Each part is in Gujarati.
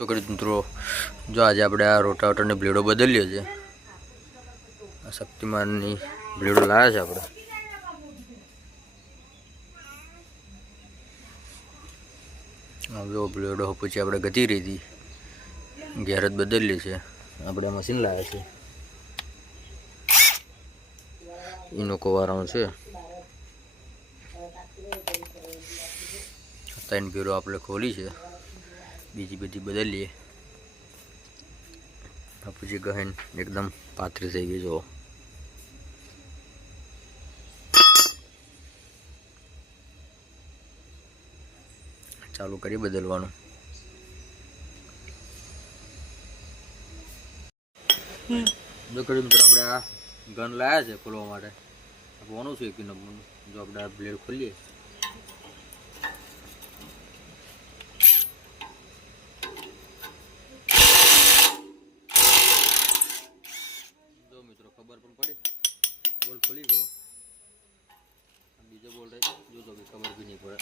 તો કરી મિત્રો જો આજે આપણે આ રોટાવેટરની બ્લેડો બદલીએ છે. આ શક્તિમાનની બ્લેડો લાવ્યા છે આપણે. જો બ્લેડો પછી આપણે ગતી રહી હતી ઘેર જ બદલીએ છે. આપણે મશીન લાવ્યા છે ઇનોકો વાળાનું છે. 3 બ્લેડો આપણે ખોલી છે, બીજી બધી બદલીએ. પછી ગહેન એકદમ પાતળી થઈ ગઈ. જો ચાલુ કરી બદલવાનું. જો કરી મિત્રો આપણે આ ગન લાવ્યા છે ખોલવા માટે. કોનું છે કે નંબરનું. જો આપણે આ બ્લેડ ખોલીએ ખબર પણ પડી. બોલ્ટ ખોલી ગયો. બીજો બોલ્ટ જોજો કે ખબર બી નહીં પડે.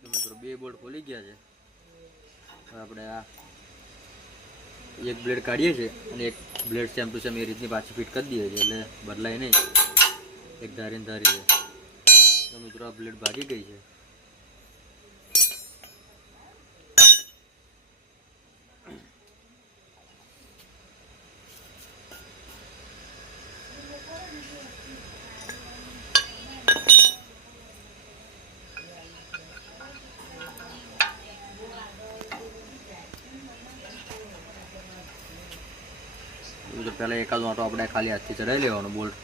તો મિત્રો 2 બોલ્ટ ખોલી ગયા છે. હવે આપણે આ એક બ્લેડ કાઢીએ છીએ અને એક બ્લેડ સેમ ટુ સેમ એ રીતની પાછી ફિટ કરી દઈએ છીએ, એટલે બદલાય નહીં. એક ધારીને ધારી છે. તો મિત્રો આ બ્લેડ ભાગી ગઈ છે. પહેલાં એકાદ વાંટો આપણે ખાલી હાથથી ચડાવી લેવાનો બોલ્ટ,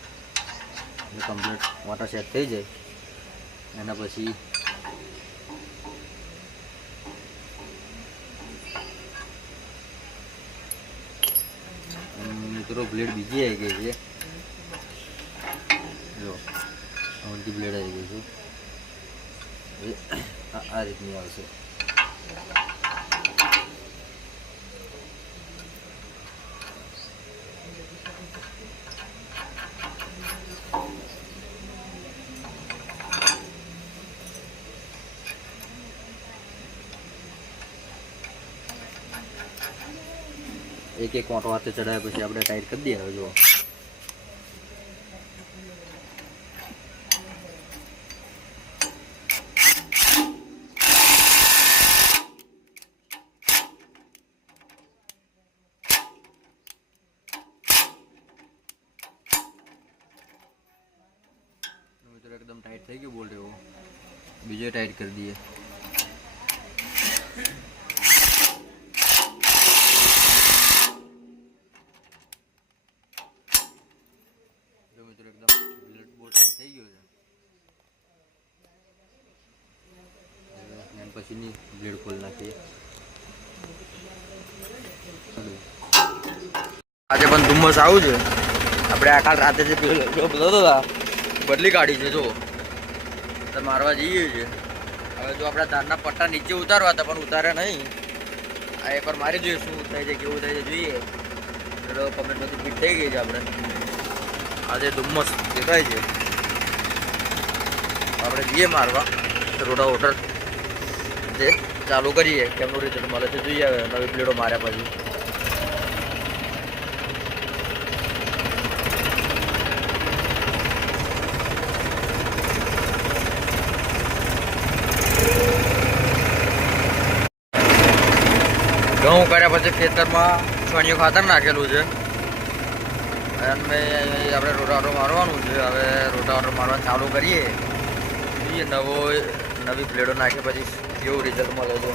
એટલે કમ્પ્લીટ વાંટા સેટ થઈ જાય. એના પછી મિત્રો બ્લેડ બીજી આવી ગઈ છે. જો આમાંથી બ્લેડ આવી ગઈ છે. આ રીતની આવશે. એક એક વાંટો હાથે ચડાવ્યા પછી આપણે ટાઈટ કરી દઈએ. હવે જુઓ મિત્રો એકદમ ટાઈટ થઈ ગયું બોલ્ટ. એવો બીજો ટાઈટ કરી દઈએ. મિત્રો એકદમ બ્લેડ બોલ્ટ થઈ ગયો છે. પછીની બ્લેડ ખોલી નાખીએ. આજે પણ ધુમ્મસ આવું છે. આપણે આ કાલ રાતે જે બધો હતા બદલી કાઢી છે. જો મારવા જઈએ છીએ. હવે જો આપણા ધારના પટ્ટા નીચે ઉતારવા હતા પણ ઉતાર્યા નહીં. આ એકવાર મારી જોઈએ શું થાય છે, કેવું થાય છે જોઈએ. એટલે કમ્પ્લીટ બધું ફિટ થઈ ગઈ છે. આપણે આજે ધુમ્મસ દેખાય છે. આપણે જઈએ મારવા રોટાવેટર જે ચાલુ કરીએ. કેમનું રિઝલ્ટ મળે છે જોઈએ. હવે નવી બ્લેડો માર્યા પછી ઘઉં કર્યા પછી ખેતરમાં છાણિયું ખાતર નાખેલું છે. અને આપણે રોટાવેટર મારવાનું છે. હવે રોટાવેટર મારવાનું ચાલુ કરીએ. જોઈએ નવી બ્લેડો નાખીએ પછી કેવું રિઝલ્ટ મળે છે.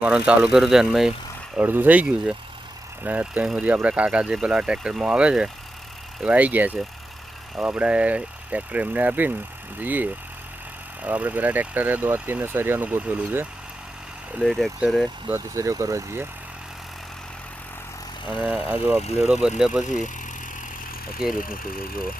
મારવાનું ચાલુ કર્યું છે અને અડધું થઈ ગયું છે. અને ત્યાં સુધી આપણે કાકા જે પેલા ટ્રેક્ટરમાં આવે છે એ આવી ગયા છે. હવે આપણે ટ્રેક્ટર એમને આપીને જઈએ. હવે આપણે પેલા ટ્રેક્ટરે દોતીને સરિયાનું ગોઠવેલું છે, એટલે એ ટ્રેક્ટરે દોતી સરિયો કરવા જઈએ. અને આ જો આ બ્લેડો બદલ્યા પછી કેવી રીતનું થઈ જાય જુઓ.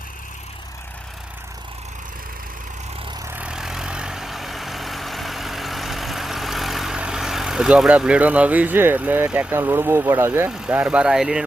જો આપણે આ બ્લેડો નવી છે એટલે ટ્રેક્ટર લોડ બહુ પડે છે. ધાર બાર આવેલી